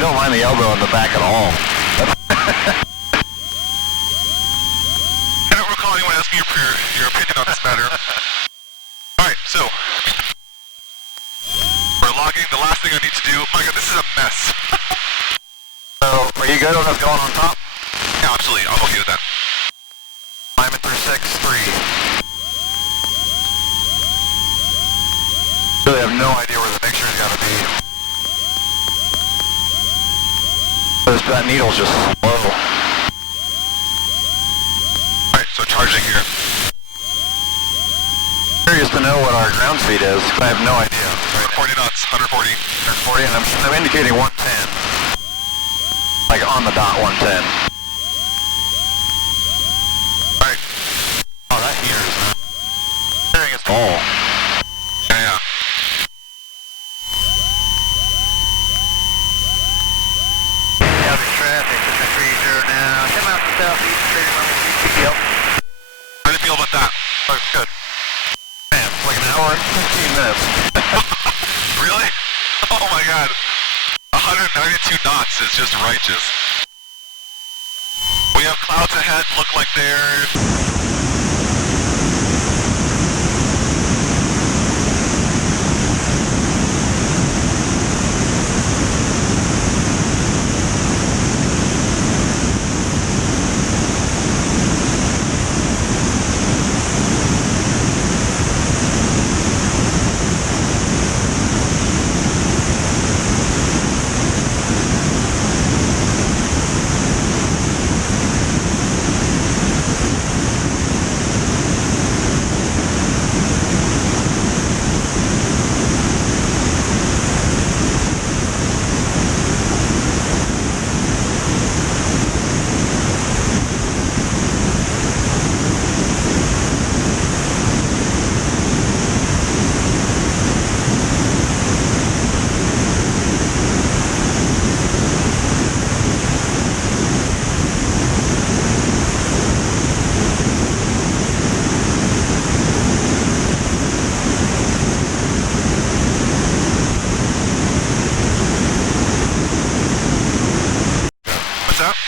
I don't mind the elbow in the back at all. I don't recall anyone asking you for your opinion on this matter. Alright, so we're logging. The last thing I need to do, my god, this is a mess. So, are you good on us going on top? Yeah, absolutely, I'm okay with that. Climbing through 6-3. Really have no idea where the mixture's gotta be. That needle's just slow. Alright, so charging here. Curious to know what our ground speed is, because I have no idea. 140 knots, 140. 140, and I'm indicating 110. Like on the dot 110. Alright. Oh, that heater is not. Hearing is all. Yeah. Traffic, 3-0 now. 10 miles to southeast, trading on the CTL. How do you feel about that? Looks good. Man, it's like an hour and 15 minutes. Really? Oh my god. 192 knots is just righteous. We have clouds ahead, look like they're...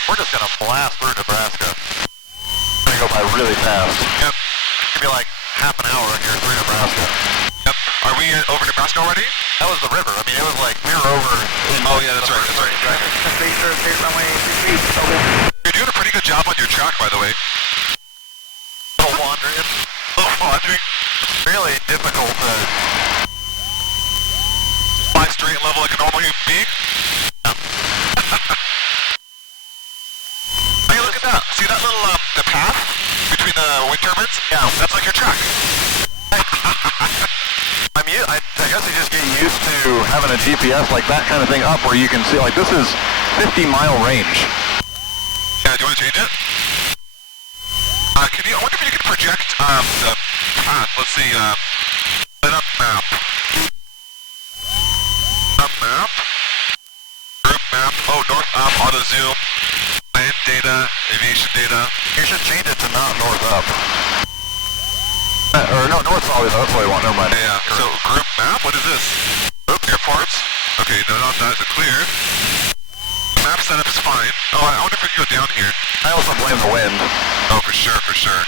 We're just gonna blast through Nebraska. It's gonna go by really fast. Yep. It's gonna be like half an hour and you're through Nebraska. Yep. Are we over Nebraska already? That was the river. I mean, it was like, we were over in... Oh yeah, that's right, that's right. You're doing a pretty good job on your track, by the way. A little wandering. A little wandering. It's really difficult to... Fly straight and level like a normal human being? Hey, look at that. See that little, the path between the wind turbines? Yeah. That's like your track. I guess you just get used to having a GPS like that kind of thing up where you can see, like, this is 50-mile range. Yeah, do you want to change it? I wonder if you can project, the path. Let's see, lit up map. Up map. Group map. Oh, north up, auto zoom. Land data, aviation data. You should change it to not north up. Or no, north's always up. That's what I want. Never mind. Yeah, so group map, what is this? Oh, airports. Okay, no, not that, the clear. Map setup is fine. Oh, I wonder if we can go down here. I also blame the wind. Oh, for sure, for sure.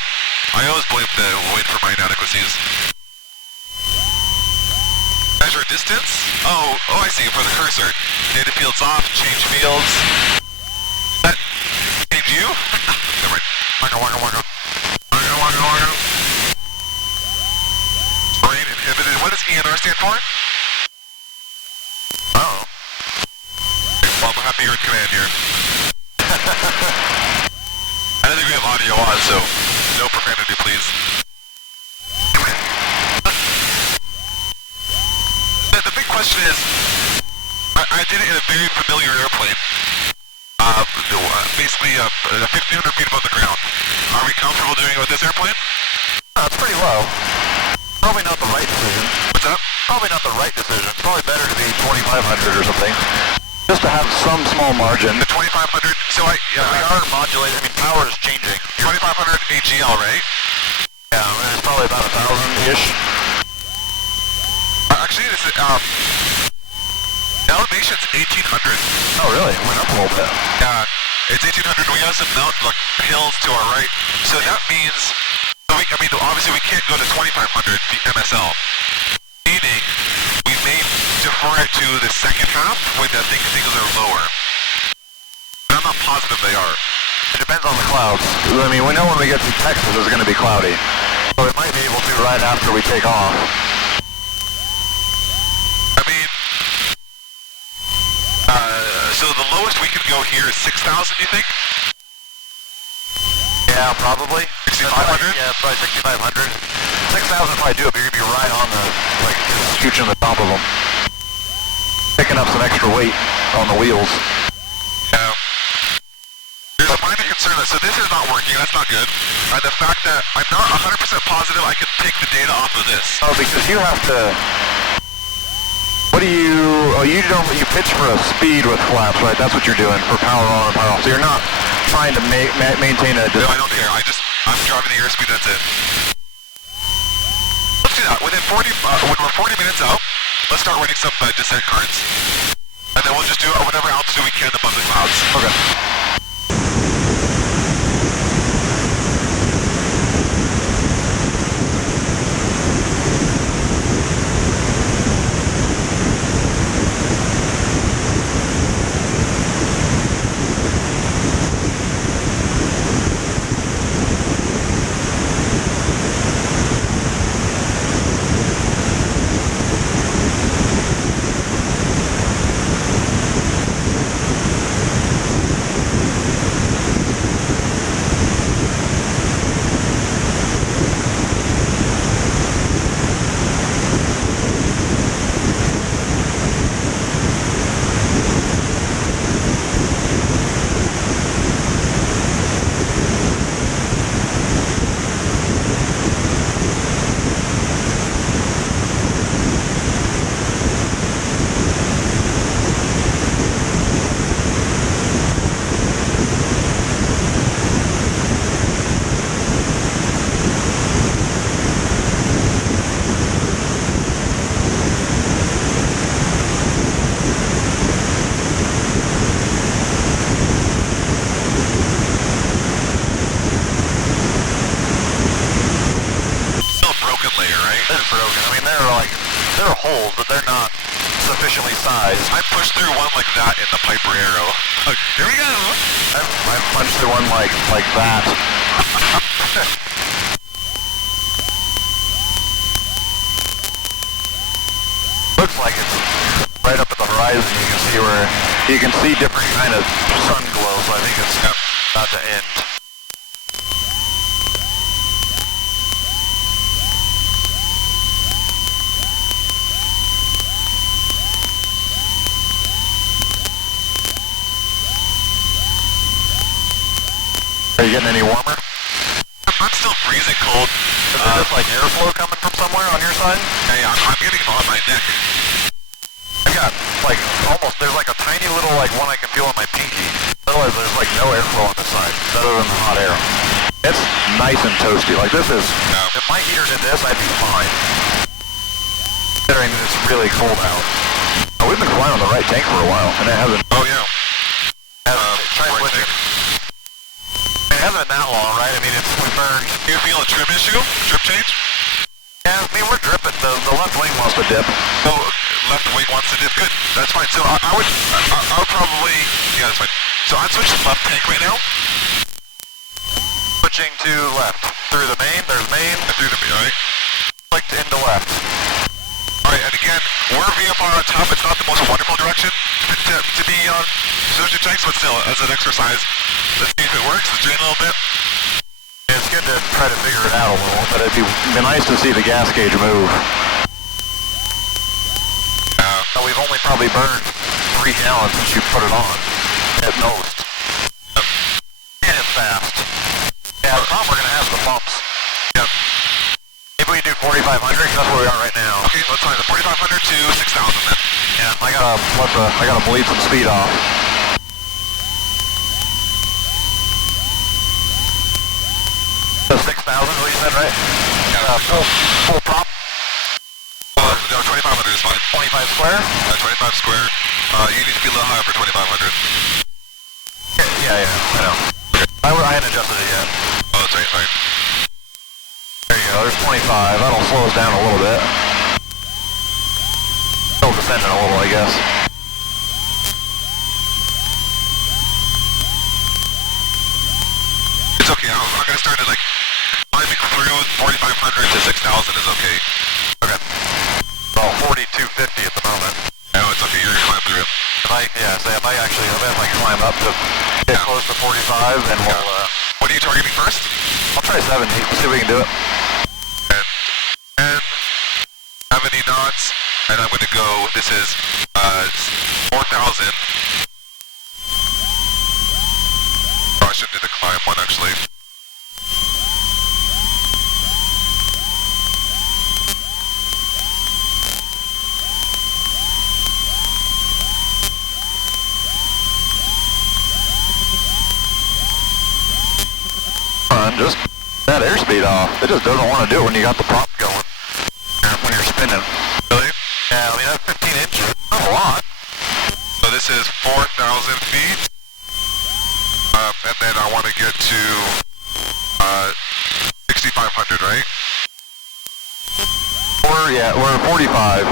I always blame the wind for my inadequacies. Measure distance? Oh, I see, for the cursor. Data fields off, change fields. That change you? Never mind. Waka waka waka. Waka waka waka. Brain inhibited. What does ENR stand for? Oh. Okay, well, I'm happy you're in command here. I don't think we have audio on, so no profanity, please. The big question is, I did it in a very familiar airplane. Basically 1,500 feet above the ground. Are we comfortable doing it with this airplane? It's pretty low. Probably not the right decision. What's up? Probably not the right decision. It's probably better to be 2,500 or something. Just to have some small margin. The 2,500, so we are modulating. I mean, power is changing. 2,500 AGL, right? Yeah, it's probably about 1,000-ish. Actually, this is, elevation elevation's 1,800. Oh, really? It went up a little bit. Yeah, it's 1,800. We have some hills to our right. So that means, obviously we can't go to 2,500 the MSL. Meaning, we may defer it to the second half when I think things are lower. But I'm not positive they are. It depends on the clouds. I mean, we know when we get to Texas it's going to be cloudy. So it might be able to right after we take off. So the lowest we can go here is 6,000, you think? Yeah, probably. 6,500? Yeah, probably 6,500. 6,000 probably do it, but you're going to be right on the, like, just scooching the top of them. Picking up some extra weight on the wheels. Yeah. There's a minor concern that, so this is not working, that's not good. And the fact that I'm not 100% positive I can take the data off of this. Oh, because you have to... What do you... Oh, you pitch for a speed with flaps, right? That's what you're doing for power on and power off. So you're not trying to maintain a... No, I don't care. I'm driving the airspeed, that's it. Let's do that. When we're 40 minutes out, let's start running some descent cards. And then we'll just do whatever altitude we can above the clouds. Okay. There are holes, but they're not sufficiently sized. I pushed through one like that in the Piper Arrow. Look, here we go. I've punched through one like that. Looks like it's right up at the horizon. You can see different kind of sun glow, so I think it's about to end. Are you getting any warmer? I'm still freezing cold. Is there just like airflow coming from somewhere on your side? Yeah, I'm getting it on my neck. I got like almost, there's like a tiny little like one I can feel on my pinky. Otherwise there's like no airflow on this side, other than the hot air. It's nice and toasty. Like this is, if my heater did this, I'd be fine. Considering that it's really cold out. Now, we've been flying on the right tank for a while, and it hasn't. Oh yeah. It hasn't been that long, right? I mean, we burned. You feel a trim issue? Trim change? Yeah, I mean, we're dripping. The left wing wants to dip. So, left wing wants to dip. Good. That's fine. So, I would probably, yeah, that's fine. So, I'd switch to left tank right now. Switching to left. Through the main, there's main. Through the main, alright. Clicked into left. Alright, and again, we're VFR on top. It's not the most wonderful direction to be on switching tanks, but still, as an exercise, let's see if it works. Let's drain a little bit. It's good to try to figure it out a little, but it'd be nice to see the gas gauge move. So we've only probably burned 3 gallons since you put it on, at most. And it's fast. Yeah, the problem we're going to have is the bumps. Yep. Maybe we do 4,500, because that's where we are right now. Okay, let's try the 4,500 to 6,000 then. Yeah, I gotta bleed some speed off. 6,000, what you said, right? Yeah, full prop. The no, 2500 is fine. 25 square? 25 square. You need to be a little higher for 2500. Yeah, I know. I hadn't adjusted it yet. Oh, that's right, fine. There you go, there's 25. That'll slow us down a little bit. Still descending a little, I guess. It's okay, I'm gonna start at like, climbing through 4500 to 6000 is okay. Okay. Well, 4250 at the moment. No, it's okay, you're gonna climb through it. If I climb up to get close to 45, then we'll, What are you targeting first? I'll try 70, see if we can do it. 10, 70 knots, and I'm gonna go, this is, 4,000. Oh, I shouldn't do the climb one, actually. Just that airspeed off. It just doesn't want to do it when you got the prop going. When you're spinning. Really? Yeah, I mean, that's 15 inches. Not a lot. So this is 4,000 feet. And then I want to get to 6,500, right? We're 45.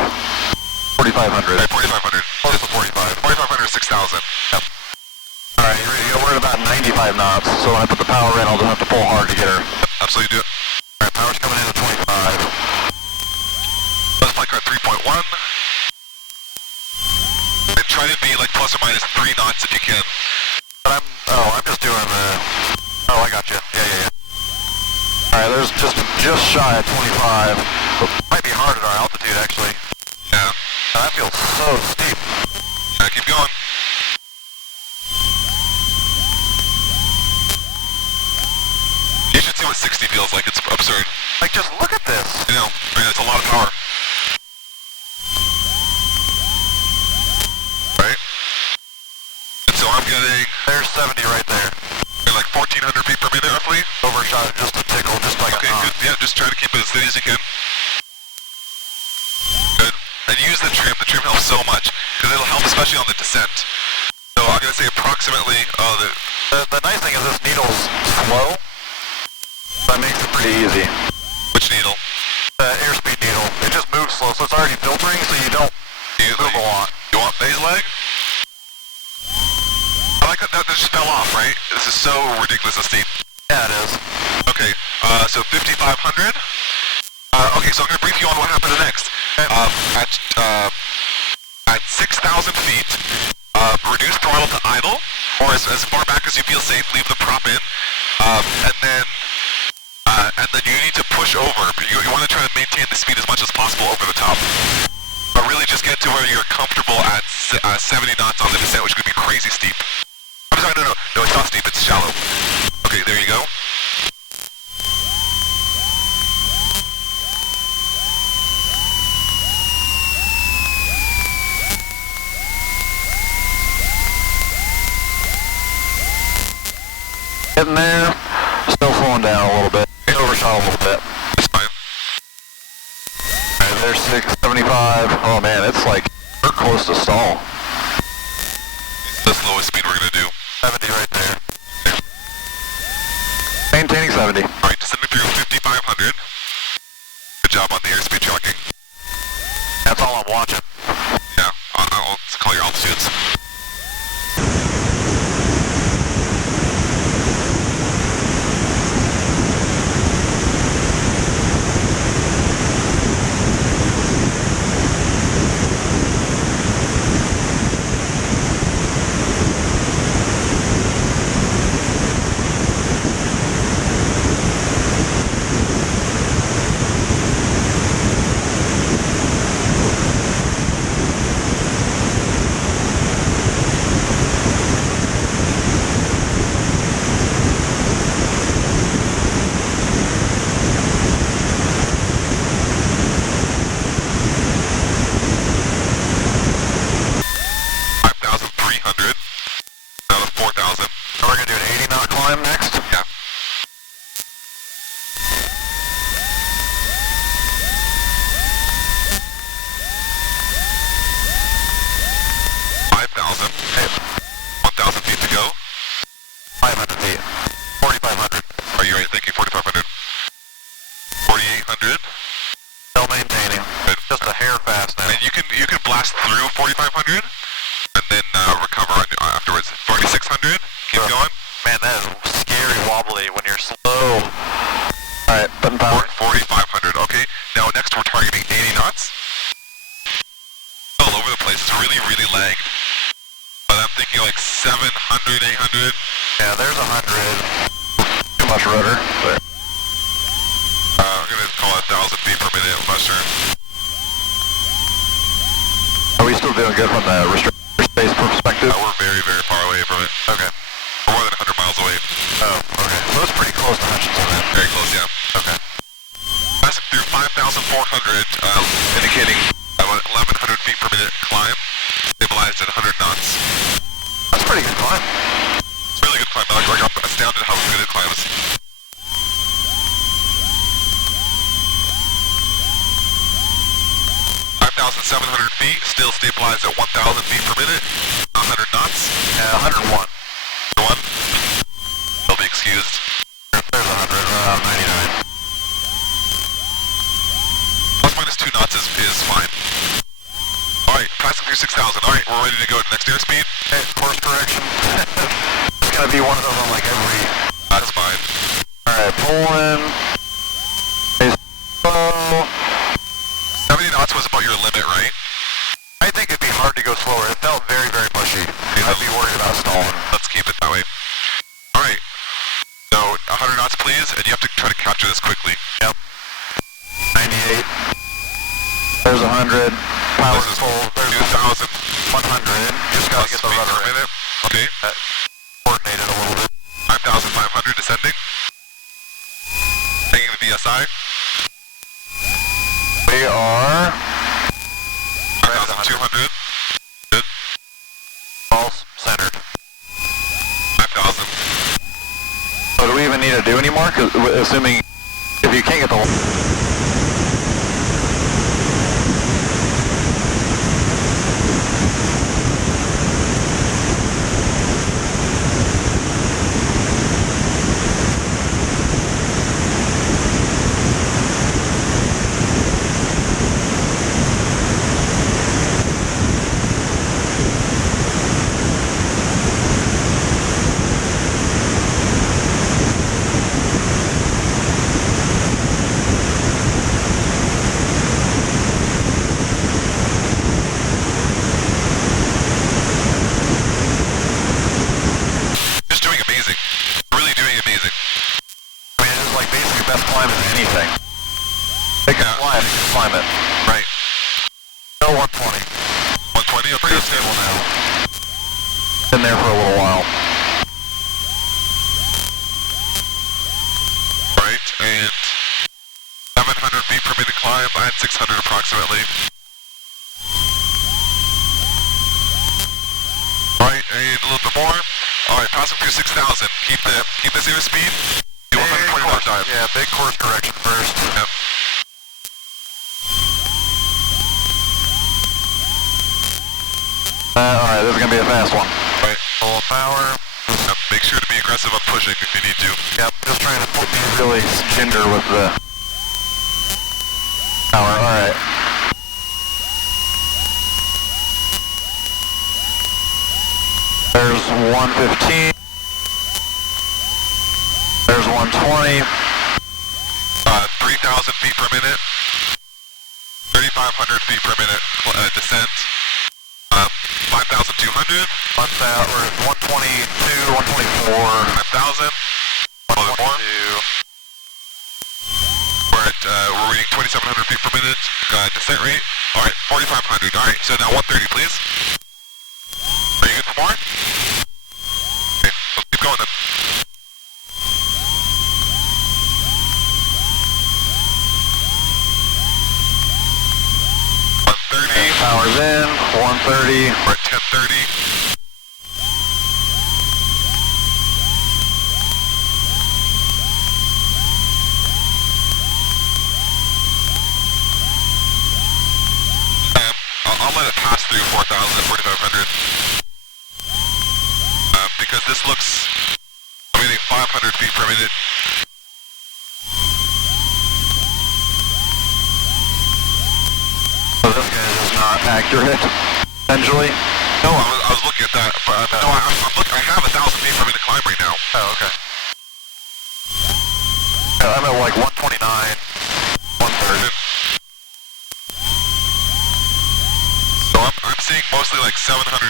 4,500. Right, 4,500. Close to 45. 4,500 is 6,000. Yep. Alright, you ready to go? We're at about 95 knots, so when I put the power in, I'll just have to pull hard to get her. Absolutely do it. Alright, power's coming in at 25. Let's flight card 3.1. And try to be like plus or minus 3 knots if you can. But I'm just doing the... Oh, I got you. Yeah. Alright, there's just shy of 25. It might be hard at our altitude, actually. Yeah. That feels so steep. Yeah, keep going. You should see what 60 feels like. It's absurd. Like, just look at this. You know, I mean, it's a lot of power. Right? And so I'm getting... There's 70 right there. Like 1,400 feet per minute, roughly? Overshot it just a tickle, just like okay, a knot. Good. Yeah, just try to keep it as steady as you can. Good. And use the trim. The trim helps so much, because it'll help especially on the descent. So I'm going to say approximately... The nice thing is this needle's slow. That makes it pretty easy. Which needle? The airspeed needle. It just moves slow, so it's already filtering, so you don't move a lot. You want phase lag? I like that just fell off, right? This is so ridiculously steep. Yeah, it is. Okay, so 5,500. Okay, so I'm going to brief you on what happens next. At 6,000 feet, reduce throttle to idle, or as far back as you feel safe, leave the prop in, and then you need to push over. You want to try to maintain the speed as much as possible over the top. But really just get to where you're comfortable at 70 knots on the descent, which is going to be crazy steep. I'm sorry, no, it's not steep, it's shallow. Okay, there you go. Getting there. Still slowing down a little bit. Overshot a little bit. It's fine. Alright, there's 675. Oh man, it's like, we're close to stall. It's the slowest speed we're going to do. 70 right there. Maintaining 70. Alright, descending through 5,500. Good job on the airspeed tracking. That's all I'm watching. Yeah, I'll call your altitudes. 4,500, and then recover afterwards. 4,600, keep going. Man, that is scary wobbly when you're slow. Alright, button power. 4,500, okay. Now next we're targeting 80 knots. All over the place, it's really, really lagged. But I'm thinking like 700, 800. Yeah, there's 100. Too much rudder. But I'm gonna call it 1,000 feet per minute, I'm not sure. are we still doing good from the restrictor space perspective? We're very, very far away from it. Okay. We're more than 100 miles away. Oh, okay. So it's pretty close to Hutchinson then. Very close, yeah. Okay. Passing through 5,400, indicating about 1,100 feet per minute climb, stabilized at 100 knots. That's pretty good climb. It's a really good climb. I'm astounded how good it climbs. 5,700 feet, still stabilized at 1,000 feet per minute, 100 knots. 101. 1. They'll be excused. There's 100, 99. Plus minus 2 knots is fine. Alright, passing through 6,000. Alright, we're ready to go to next airspeed. Okay, course correction. It's gotta be one of those on like every... That's fine. Alright, pulling. Slow. 70 knots was about your limit, right? I think it'd be hard to go slower. It felt very, very mushy. I'd be worried about stalling. Let's keep it that way. Alright. So, 100 knots please, and you have to try to capture this quickly. Yep. 98. There's 100. Power's This is full. There's 2,000. 100. Just gotta get the feet rudder per in. minute. Okay. Coordinated a little bit. 5,500 descending. Taking the VSI. We are... 5,200. Good. False centered. 5,000. So do we even need to do any more? 'Cause assuming if you can't get the... anything. They can fly it, you can climb it. Right. Still 120. 120, okay. Pretty stable now. Been there for a little while. Right, and 700 feet per minute climb, I had 600 approximately. Alright, and a little bit more. Alright, passing through 6,000. Keep this airspeed. Do 120 knot dive. Yeah, big course correction first. Yep. Alright, this is gonna be a fast one. Right. Full power. Yep. Make sure to be aggressive on pushing if you need to. Yep, just trying to be really ginger with the power. Alright. There's 115. There's 120. 3,000 feet per minute. 3,500 feet per minute descent. 5,200. 122, 124. 5,000. A little bit more. We're reading 2,700 feet per minute descent rate. All right, 4,500. All right, so now 130, please. Are you good for more? Okay, let's keep going then. Power's in, 130. We're at 1030. I'll let it pass through 4,000 and 4,500. Because this looks, I'm getting 500 feet per minute. So this guy is not accurate. Potentially? No, I was looking at that, but no, I'm looking. I have 1,000 feet for me to climb right now. Oh, okay. I'm at like 129, 130. So I'm seeing mostly like 780,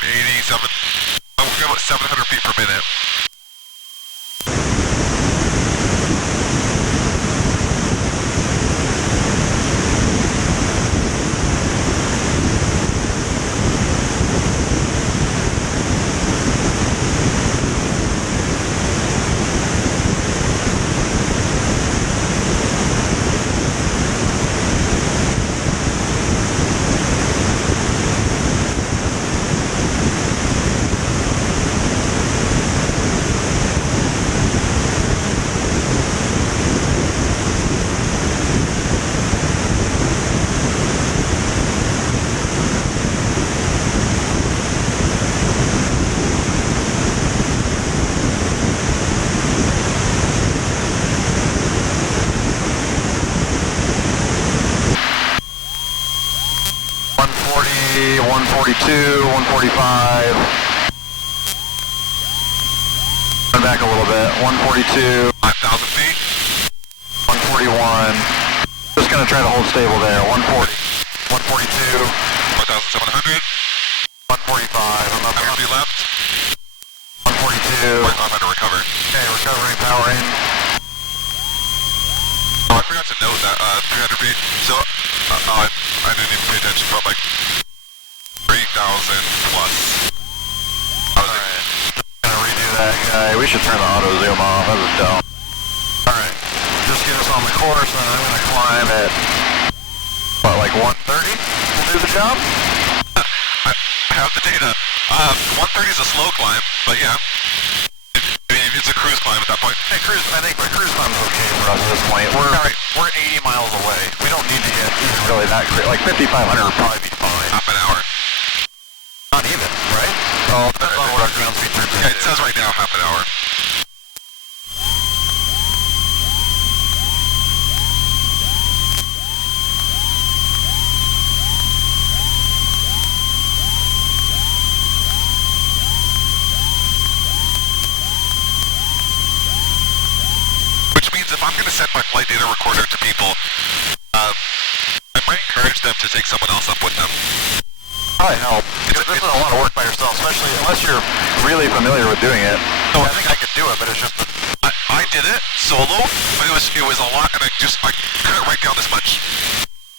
I'm looking about 700 feet per minute. Two, 145. Turn back a little bit. 142. 5,000 feet. 141. Just gonna try to hold stable there. 140. 142. 1,700. 145. I'm up. 100 feet left. 142. 4,500 recover. Okay, recovering, powering. Oh, I forgot to note that 300 feet. So, I didn't even pay attention, but like 3,000 plus. Alright. Gonna redo that guy. We should turn the auto zoom off. That was dumb. Alright. Just get us on the course, and I'm gonna climb at, what, like 130? We'll do the job? I have the data. 130 is a slow climb, but yeah. It's a cruise climb at that point. Hey, I think my cruise climb is okay for us at this point. We're 80 miles away. We don't need to get even really that crazy. Like 5,500 would probably be fine. Half an hour. Not even, right? Oh, depends on what our ground speed turns into. Yeah, it says right now half an hour. Which means if I'm going to send my flight data recorder to people, I might encourage them to take someone else up with them. Probably help. Because this is a lot of work by yourself, especially unless you're really familiar with doing it. So I think I could do it, but it's just... I did it solo, but it was a lot, and I couldn't write down this much.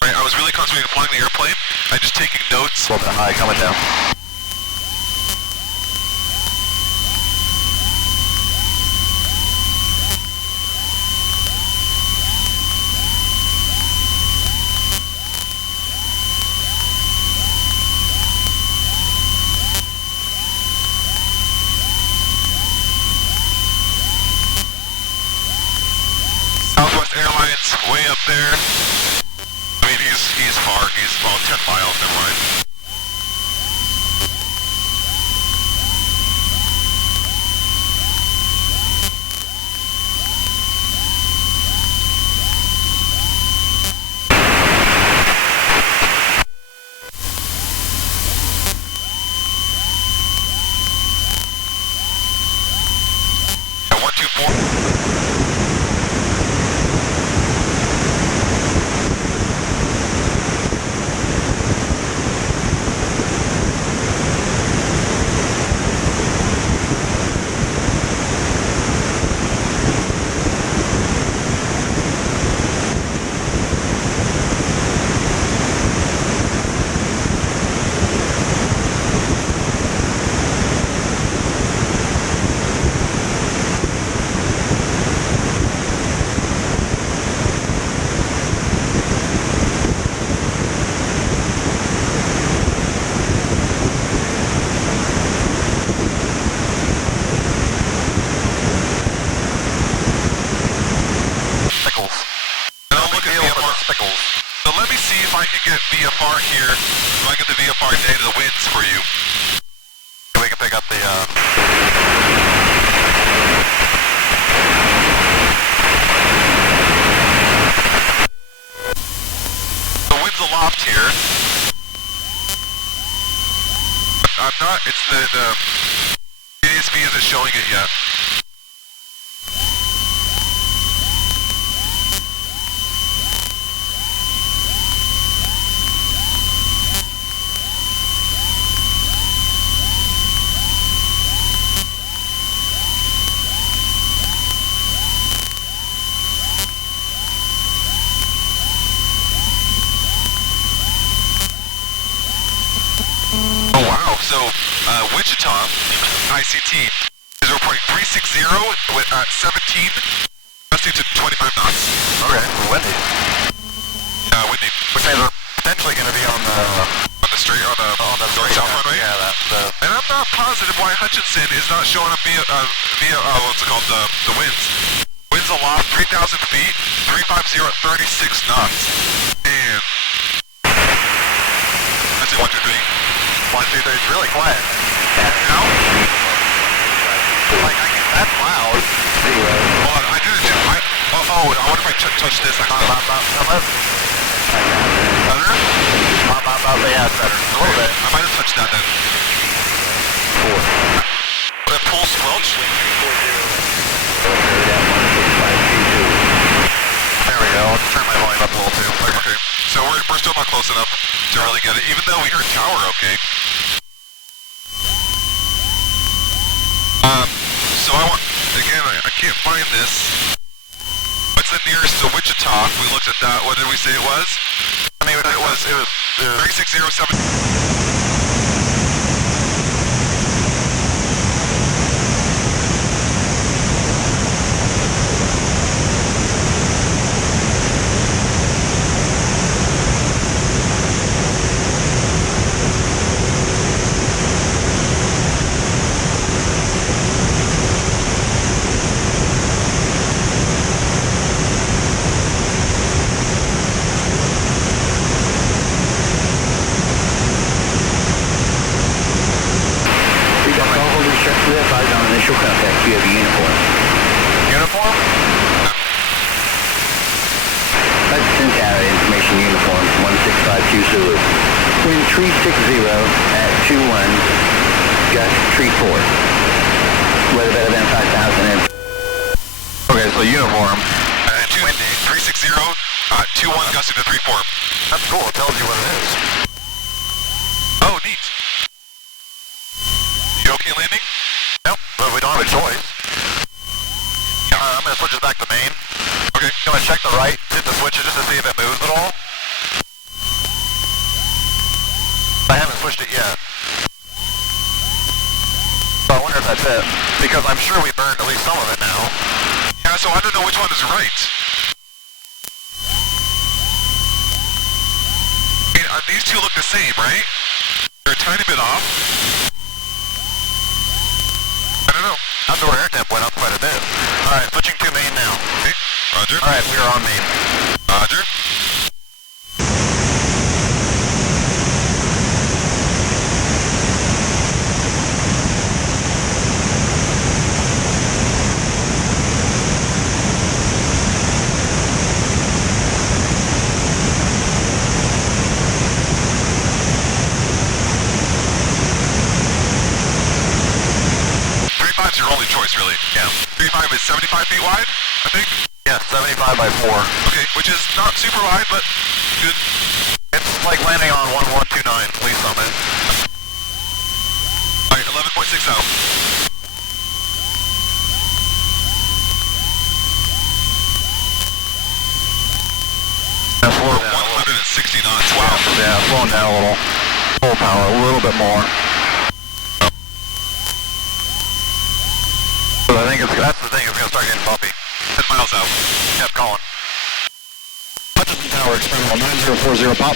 Right, I was really concentrating on flying the airplane. I just taking notes. A little bit high, coming down. Airlines way up there. I mean, he's far. He's about 10 miles, never mind. At 124. So let me see if I can get VFR here. If I get the VFR data, the winds for you. We can pick up the, The wind's aloft here. not. It's the ASB isn't showing it yet. Oh wow, so Wichita, ICT, is reporting 360 with 17, gusting to 25 knots. Okay, windy. Windy. Which means we're potentially going to be on the straight, on the north south runway? Yeah, and I'm not positive why Hutchinson is not showing up via what's it called, the winds. Winds aloft, 3,000 feet, 350 at 36 knots. And that's it, 1, 2, 3. 1, 2, 3, it's really quiet. Now? Like, that's loud. Hold on, I did it too. I wonder if I touch this. Better? Yeah, it's better. A little bit. I might have touched that then. 4. Pull squelch. There we go. Let's turn my volume up a little too. Okay. So we're still not close enough to really get it, even though we heard tower okay. So I want, again, I can't find this. What's the nearest to Wichita? We looked at that. What did we say it was? I mean, it was 3607. Initial contact, you have a uniform. Uniform? Hudson Tower, information uniform, 1652 Zulu. Wind 360 at 21, gust 34. Weather better than 5,000 in. Okay, so uniform. Windy, 360, 21, gusting to 34. That's cool, it tells you what it is. Oh, neat. You okay landing? Nope, but we don't have a choice. I'm going to switch it back to main. Okay. I'm going to check the right, hit the switches just to see if it moves at all. I haven't switched it yet. So I wonder if that's it. Because I'm sure we burned at least some of it now. Yeah, so I don't know which one is right. I mean, these two look the same, right? They're a tiny bit off. I don't know. Outdoor air temp went up quite a bit. Alright, switching to main now. Okay, roger. Alright, we are on main. Roger. Is your only choice, really. Yeah. 35 is 75 feet wide, I think? Yeah, 75 by 4. Okay, which is not super wide, but good. It's like landing on 1129 Lee Summit. Alright, 11.6 out. That's slow down. 160 knots, wow. Yeah, slowing down a little. Full power, a little bit more. So I think that's the thing, it's going to start getting bumpy. 10 miles out. Kept calling. Hutchinson Tower, experimental 9040 pop.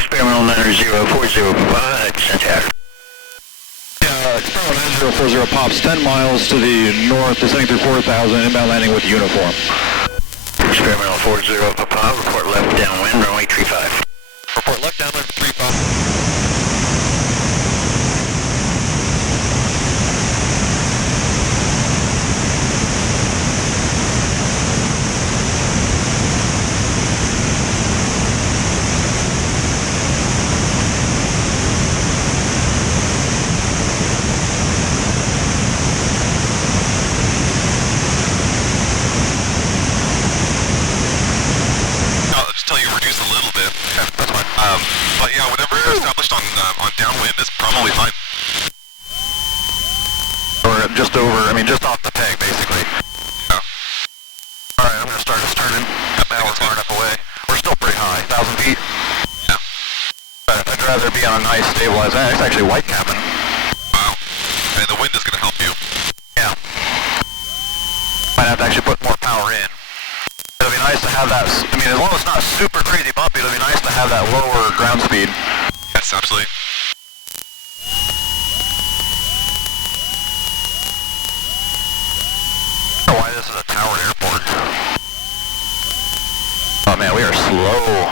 Experimental 9040, Hudson Tower. Experimental 9040 pops 10 miles to the north, descending through 4,000, inbound landing with uniform. Experimental 40 Papa, report left downwind, runway 35. Report left downwind 35. Yeah, whatever you're established on downwind is probably fine. Or just over, I mean, just off the peg, basically. Yeah. Alright, I'm gonna start turning. Now we're far enough away. We're still pretty high, 1,000 feet. Yeah. But I'd rather be on a nice, stabilized, it's actually white capping. Wow. And the wind is gonna help you. Yeah. Might have to actually put more power in. It'll be nice to have that, I mean, as long as it's not super crazy bumpy, it'll be nice to have that lower ground speed. Yes, absolutely. I don't know why this is a towered airport. Oh man, we are slow.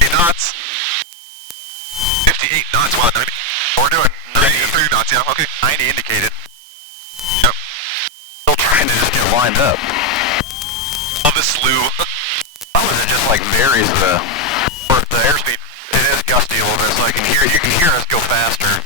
58 knots. 58 knots, wow, 90. We're doing 30 knots, yeah, okay. 90 indicated. Yep. Still trying to just get lined up. Love this slew. How is it just like varies the airspeed? It is gusty a little bit, so you can hear us go faster.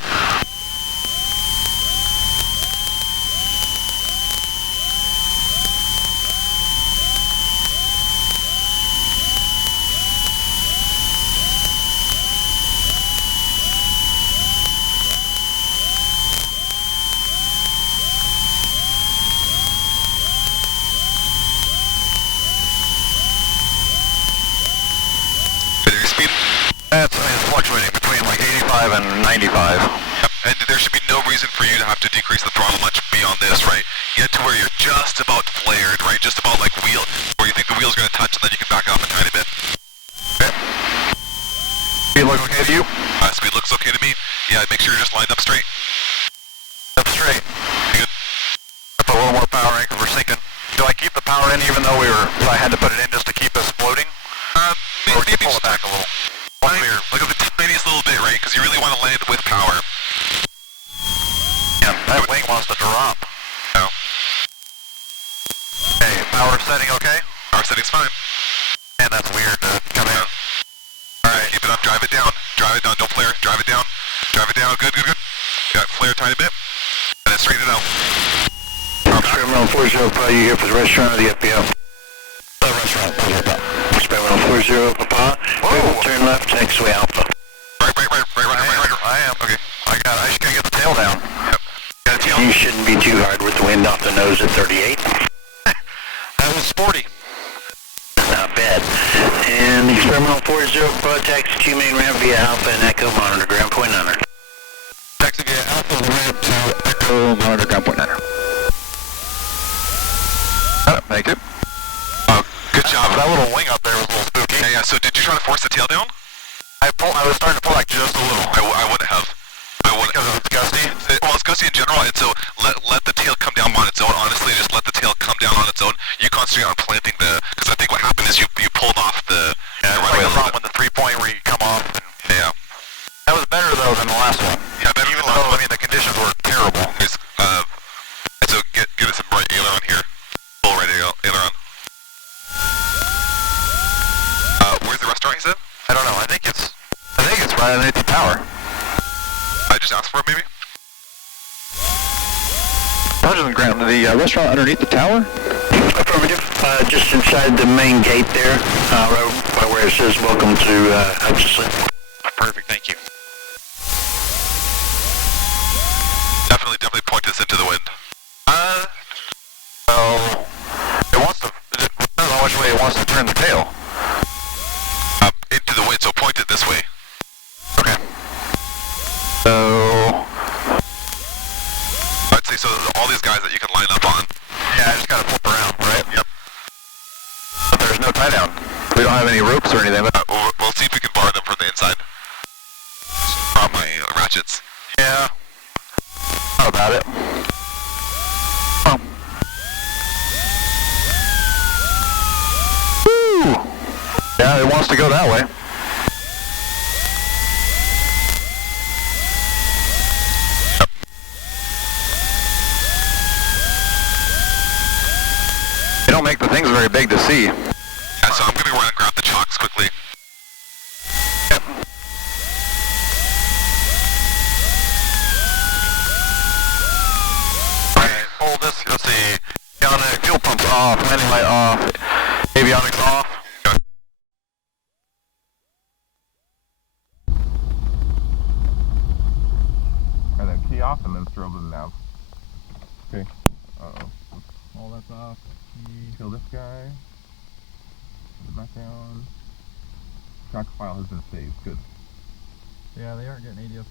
Speed? That's, I mean, it's fluctuating between like 85 and 95. Yep, and there should be no reason for you to have to decrease the throttle much beyond this, right? Get to where you're just about flared, right? Just about like wheel, where you think the wheel's gonna touch and then you can back off a tiny bit. Okay. Speed look okay to you? Speed looks okay to me. Yeah, make sure you're just lined up straight. Up straight. Good. Put a little more power in because we're sinking. Do I keep the power in even though I had to put it in just to keep us floating? Maybe pull it back a little. Look at the tiniest little bit, right? Because you really want to land with power. Yeah, that wing wants to drop. No. Okay, power setting okay? Power setting's fine. Man, that's weird to come in. Alright, keep it up, drive it down. Drive it down, don't flare. Drive it down. Drive it down, good. Yeah, flare a tiny bit. And then straighten it out. Terminal 40, you here for the restaurant or the FBO? The restaurant, Terminal 40, Papa. Turn left, taxiway Alpha. Right. I am. Okay. I just gotta get the tail down. Yep. Got a tail. You shouldn't be too hard with the wind off the nose at 38. That was sporty. Not bad. And Terminal 40, Papa, taxi to main ramp via Alpha and Echo, monitor ground point under. Taxi via Alpha ramp to Echo, monitor ground point under. Got it, make it. Good job. That little wing up there was a little spooky. Yeah, so did you try to force the tail down? I was starting to pull back just a little. I wouldn't have. Because it's gusty? Well, it's gusty in general, and so let the tail come down on its own, honestly, just let the tail come down on its own. You concentrate on planting because I think what happened is you pulled off the like runway the problem with the 3-point where you come off. Yeah. That was better though than the last one. Yeah, better Even than the last though, one. I mean, the conditions were terrible. So get us some right aileron here. Full right aileron. Where's the restaurant, you said? I don't know. I think it's right underneath the tower. I just asked for it, maybe? Roger the ground. The restaurant underneath the tower? Affirmative. Just inside the main gate there, right by where it says welcome to Hutchinson. Perfect. Thank you. Definitely point this into the wind. Well, it depends on which way it wants to turn the tail. Into the wind, so point it this way. Okay. So, I'd say so all these guys that you can line up on. yeah, I just gotta flip around, right? Yep. But there's no tie down. We don't have any ropes or anything. But We'll see if we can bar them from the inside. From my ratchets. yeah. How about it? Oh. Woo! Yeah, it wants to go that way. They don't make the things very big to see. Yeah, so I'm gonna run and grab the chocks quickly. Yep. Alright, hold this. Let's see. Avionics, fuel pumps off, landing light off, avionics off. and then strobe and nav. Okay. Uh-oh. All that's off. Kill this guy. Put it back down. Track file has been saved. Good. Yeah, they aren't getting ADS